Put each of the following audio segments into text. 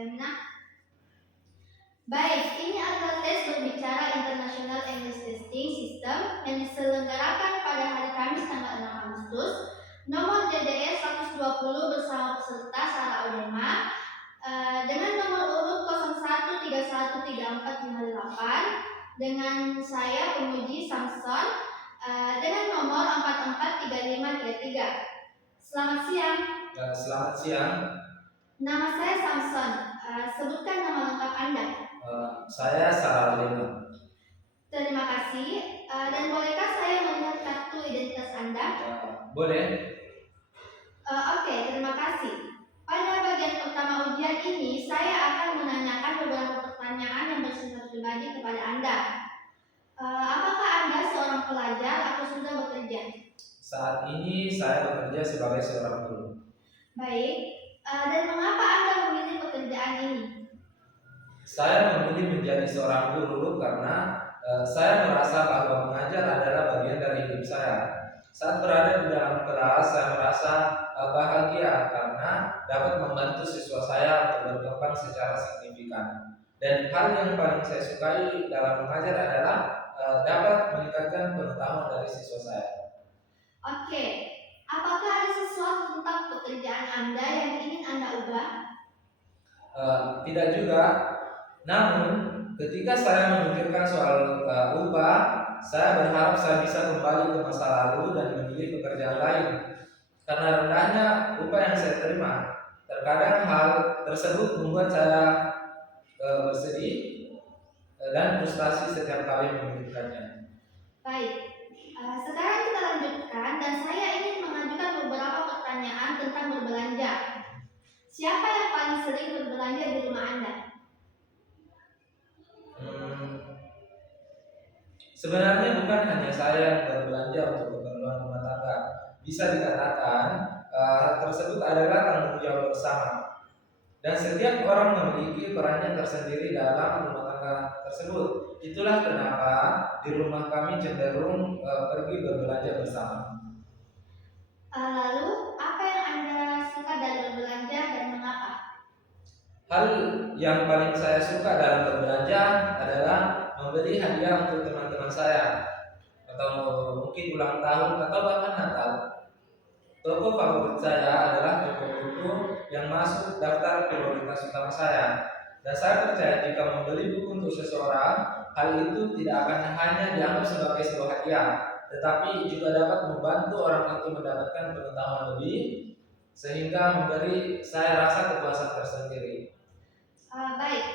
Bagaimana? Baik, ini adalah tes berbicara International English Testing System yang diselenggarakan pada hari Kamis tanggal 6 Agustus. Nomor JDE 120 bersama peserta Sarah Odema dengan nomor urut 01313458 dengan saya penguji Samson dengan nomor 443533. Selamat siang. Selamat siang. Nama saya Samson. Sebutkan nama lengkap Anda. Saya Sarah Odema. Terima kasih. Dan bolehkah saya melihat kartu identitas Anda? Boleh. Oke, terima kasih. Pada bagian pertama ujian ini, saya akan menanyakan beberapa pertanyaan yang bersifat pribadi kepada Anda. Apakah Anda seorang pelajar atau sudah bekerja? Saat ini saya bekerja sebagai seorang guru. Baik. Dan mengapa Anda memilih pekerjaan ini? Saya memilih menjadi seorang guru karena saya merasa bahwa mengajar adalah bagian dari hidup saya. Saat berada di dalam kelas, saya merasa bahagia karena dapat membantu siswa saya untuk berkembang secara signifikan. Dan hal yang paling saya sukai dalam mengajar adalah dapat meningkatkan pengetahuan dari siswa saya. Oke, apakah ada sesuatu tentang pekerjaan Anda yang ingin Anda ubah? Tidak juga. Namun, ketika saya memikirkan soal ubah, saya berharap saya bisa kembali ke masa lalu dan memilih pekerjaan lain. Karena rendahnya upah yang saya terima, terkadang hal tersebut membuat saya bersedih dan frustasi setiap kali memikirkannya. Baik, sekarang kita lanjutkan dan saya ingin mengajukan beberapa pertanyaan tentang berbelanja. Siapa yang paling sering berbelanja di rumah Anda? Sebenarnya bukan hanya saya yang berbelanja untuk keperluan rumah tangga. Bisa dikatakan hal tersebut adalah tanggung jawab bersama. Dan setiap orang memiliki perannya tersendiri dalam rumah tangga tersebut. Itulah kenapa di rumah kami cenderung pergi berbelanja bersama. Lalu, apa yang Anda suka dari berbelanja dan mengapa? Hal yang paling saya suka dalam berbelanja adalah membeli hadiah untuk teman-teman saya, atau mungkin ulang tahun atau bahkan Natal. Toko favorit saya adalah toko buku yang masuk daftar prioritas utama saya. Dan saya percaya jika membeli buku untuk seseorang, hal itu tidak akan hanya dianggap sebagai sebuah hadiah, tetapi juga dapat membantu orang itu mendapatkan pengetahuan lebih, sehingga memberi saya rasa kepuasan tersendiri. Baik,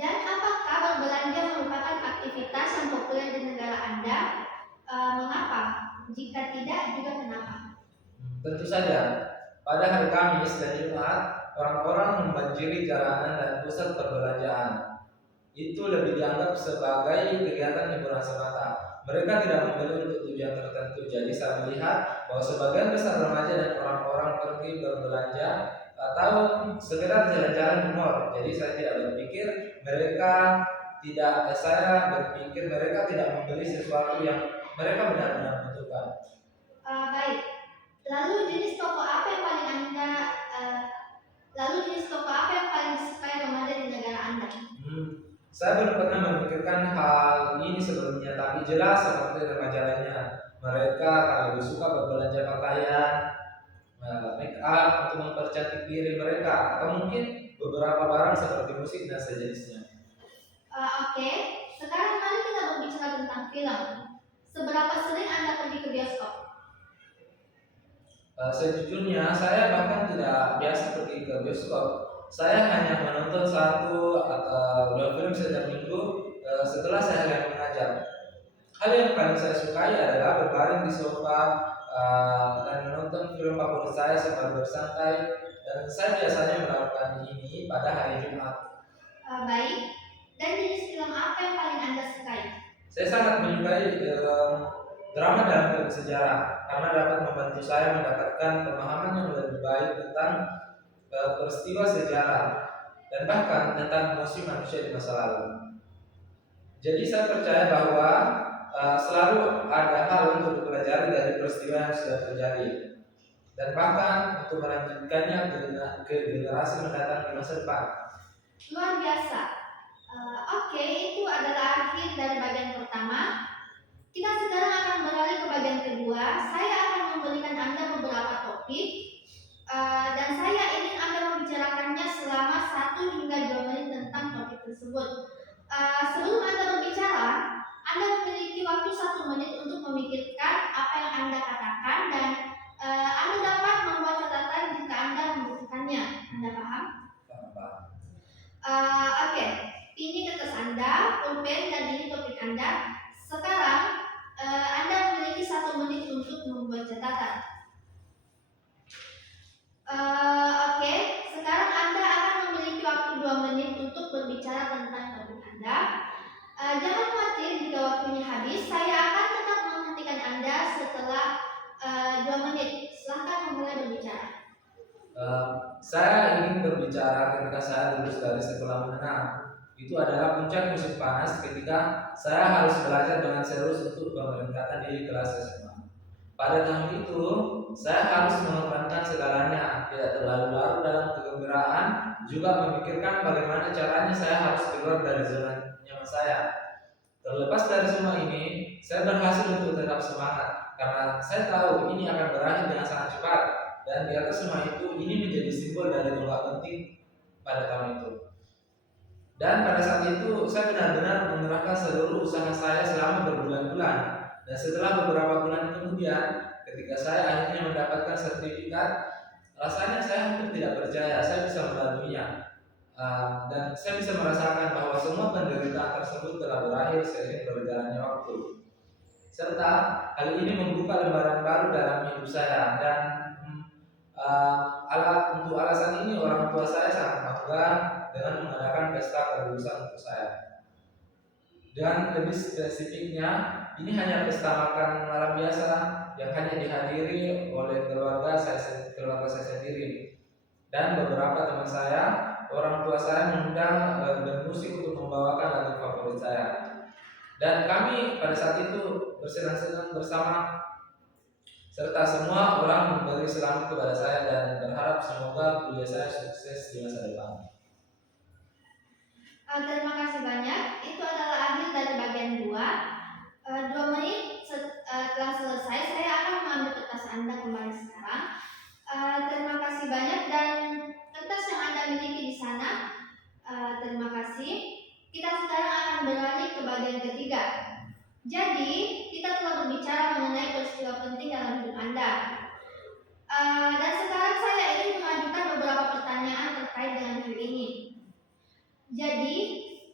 dan apakah berbelanja merupakan aktivitas yang populer di negara Anda? Mengapa? Jika tidak, juga kenapa? Tentu saja, pada hari Kamis dan Jumat, orang-orang membanjiri jalanan dan pusat perbelanjaan. Itu lebih dianggap sebagai kegiatan hiburan semata. Mereka tidak membeli untuk tujuan tertentu. Jadi saya melihat bahwa sebagian besar remaja dan orang-orang pergi berbelanja atau sekedar jalan-jalan di mall. Jadi saya tidak berpikir mereka tidak membeli sesuatu yang mereka benar-benar butuhkan. Baik. Lalu jenis toko apa yang paling disukai remaja di negara Anda? Saya belum pernah memikirkan hal ini sebelumnya, tapi jelas seperti remaja lainnya, mereka lebih suka berbelanja pakaian, make up untuk mempercantik diri mereka, atau mungkin beberapa barang seperti musik dan sejenisnya. Oke, sekarang mari kita berbicara tentang film. Seberapa sering Anda pergi ke bioskop? Sejujurnya saya bahkan tidak biasa pergi ke bioskop. Saya hanya menonton 1 atau 2 film setiap minggu setelah saya mengajar. Hal yang paling saya sukai adalah berbaring di sofa dan menonton film favorit saya sambil bersantai. Dan saya biasanya melakukan ini pada hari Jumat. Baik. Dan jenis film apa yang paling Anda sukai? Saya sangat menyukai drama dalam film sejarah karena dapat membantu saya mendapatkan pemahaman yang lebih baik tentang peristiwa sejarah dan bahkan tentang emosi manusia di masa lalu. Jadi saya percaya bahwa selalu ada hal untuk dipelajari dari peristiwa yang sudah terjadi dan bahkan untuk melanjutkannya ke generasi mendatang di masa depan. Luar biasa. Oke, itu adalah akhir dari bagian pertama. Kita sekarang akan beralih ke bagian kedua. Saya akan memberikan Anda beberapa topik, dan saya ingin Anda membicarakannya selama 1 hingga 2 menit tentang topik tersebut. Sebelum Anda berbicara, Anda memiliki waktu 1 menit untuk memikirkan apa yang Anda katakan, dan Anda dapat membuat catatan jika Anda membutuhkannya. Anda paham? Oke, ini kertas Anda, pulpen, dan ini topik Anda. Sekarang Anda memiliki 1 menit untuk membuat catatan. Oke, sekarang Anda akan memiliki waktu 2 menit untuk berbicara tentang topik Anda. Jangan khawatir jika waktunya habis. Saya akan tetap menghentikan Anda setelah 2 menit. Silahkan memulai berbicara. Saya ingin berbicara ketika saya lulus dari sekolah menengah. Itu adalah puncak musim panas ketika saya harus belajar dengan serius untuk pemeringkatan di kelas SMA. Pada tahun itu, saya harus mengorbankan segalanya, tidak terlalu larut dalam kegembiraan, juga memikirkan bagaimana caranya saya harus keluar dari zona nyaman saya. Terlepas dari semua ini, saya berhasil untuk tetap semangat, karena saya tahu ini akan berakhir dengan sangat cepat. Dan di atas semua itu, ini menjadi simbol dari tonggak penting pada tahun itu. Dan pada saat itu, saya benar-benar mengerahkan seluruh usaha saya selama berbulan-bulan. Dan setelah beberapa bulan kemudian, ketika saya akhirnya mendapatkan sertifikat, rasanya saya hampir tidak percaya saya bisa melaluinya. Dan saya bisa merasakan bahwa semua penderitaan tersebut telah berakhir seiring berjalannya waktu. Serta hal ini membuka lembaran baru dalam hidup saya, dan untuk alasan ini orang tua saya sangat bangga dengan mengadakan pesta kelulusan untuk saya. Dan lebih spesifiknya, ini hanya pesta makan malam biasa yang hanya dihadiri oleh keluarga saya sendiri dan beberapa teman saya. Orang tua saya mengundang bermusik untuk membawakan lagu favorit saya, dan kami pada saat itu bersenang-senang bersama, serta semua orang memberi selamat kepada saya dan berharap semoga kuliah saya sukses di masa depan. Terima kasih banyak. Itu adalah akhir dari bagian 2. 2 menit setelah selesai, saya akan mengambil kertas Anda kembali sekarang. Terima kasih banyak, dan kertas yang Anda miliki di sana. Terima kasih. Kita sekarang akan beralih ke bagian ketiga. Jadi, kita telah berbicara mengenai peristiwa penting dalam hidup Anda. Dan sekarang saya ingin mengajukan beberapa pertanyaan terkait dengan hal ini. Jadi,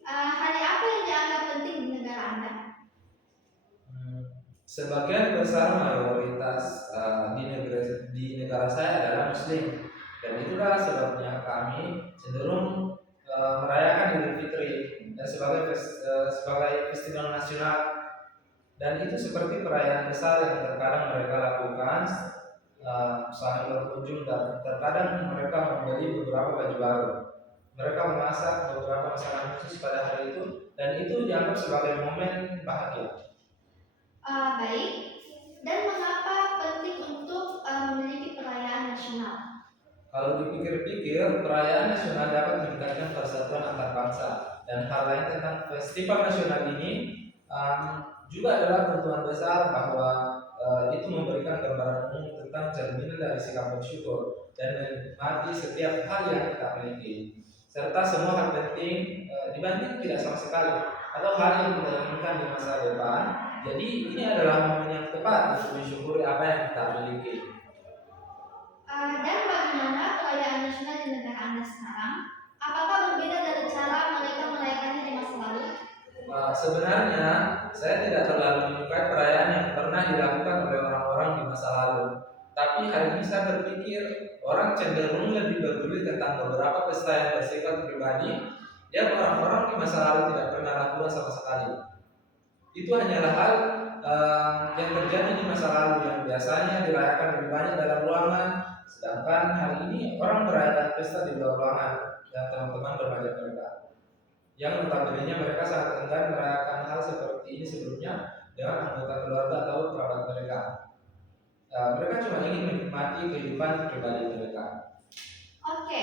hari apa yang dianggap penting di negara Anda? Sebagian besar mayoritas di negara saya adalah Muslim, dan itulah sebabnya kami cenderung merayakan Idul Fitri dan sebagai festival nasional. Dan itu seperti perayaan besar yang terkadang mereka lakukan sambil berkunjung, dan terkadang mereka membeli beberapa baju baru. Mereka memasak beberapa masakan khusus pada hari itu, dan itu dianggap sebagai momen bahagia. Baik. Dan mengapa penting untuk memiliki perayaan nasional? Kalau dipikir-pikir, perayaan nasional dapat meningkatkan persatuan antar bangsa, dan hal lain tentang festival nasional ini juga adalah tentuan besar bahwa itu memberikan gambaran umum tentang cerminan dari sikap bersyukur dan menikmati setiap hal yang kita miliki, serta semua hal penting dibanding tidak sama sekali atau hal yang kita inginkan di masa depan. Jadi ini adalah momen yang tepat untuk mensyukuri apa yang kita miliki. Dan bagaimana perayaan nasional di negara Anda sekarang? Apakah berbeda dari cara mereka merayakannya di masa lalu? Sebenarnya saya tidak terlalu menyukai perayaan yang pernah dilakukan oleh orang-orang di masa lalu. Tapi hari ini saya berpikir orang cenderung lebih peduli tentang beberapa pesta yang bersifat pribadi yang orang-orang di masa lalu tidak pernah lakukan sama sekali. Itu hanyalah hal yang terjadi di masa lalu yang biasanya dirayakan lebih banyak dalam ruangan, sedangkan hari ini orang merayakan pesta di luar ruangan dan teman-teman berbagi mereka. Yang notabene mereka sangat enggan merayakan hal seperti ini sebelumnya dengan anggota keluarga atau kerabat mereka. Mereka cuma ingin menikmati kehidupan pribadi mereka. Oke.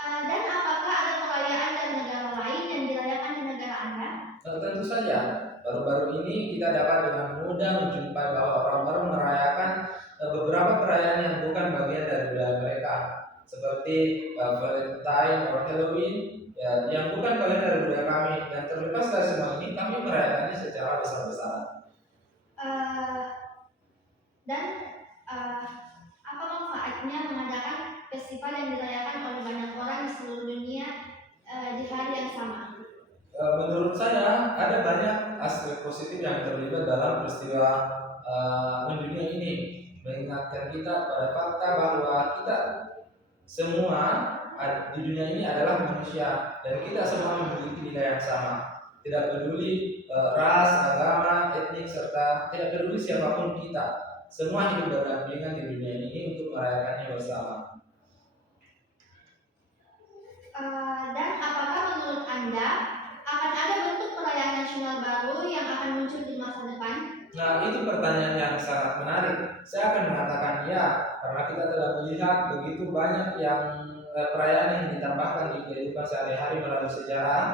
Dan apakah ada perayaan dan saja, baru-baru ini kita dapat dengan mudah menjumpai bahwa orang baru merayakan beberapa perayaan yang bukan bagian dari budaya mereka, seperti Valentine atau Halloween, ya, yang bukan bagian dari budaya kami. Dan terlepas dari semua ini, kami merayakannya secara besar-besaran. Eh, dan eh, apa manfaatnya mengadakan festival yang dirayakan oleh banyak orang di seluruh dunia di hari yang sama? Menurut saya ada banyak aspek positif yang terlibat dalam peristiwa mendunia ini, mengingatkan kita pada fakta bahwa kita semua di dunia ini adalah manusia dan kita semua memiliki nilai yang sama. Tidak peduli ras, agama, etnik, serta tidak peduli siapapun kita. Semua hidup berdampingan di dunia ini untuk merayakannya bersama. Dan apakah menurut Anda akan ada bentuk perayaan nasional baru yang akan muncul di masa depan? Nah, itu pertanyaan yang sangat menarik. Saya akan mengatakan ya, karena kita telah melihat begitu banyak yang perayaan yang ditambahkan di kehidupan sehari-hari melalui sejarah,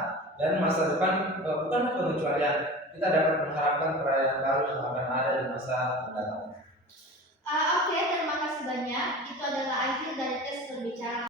dan masa depan bukan pengecualian. Kita dapat mengharapkan perayaan baru yang akan ada di masa mendatang. Oke, terima kasih banyak. Itu adalah akhir dari tes berbicara.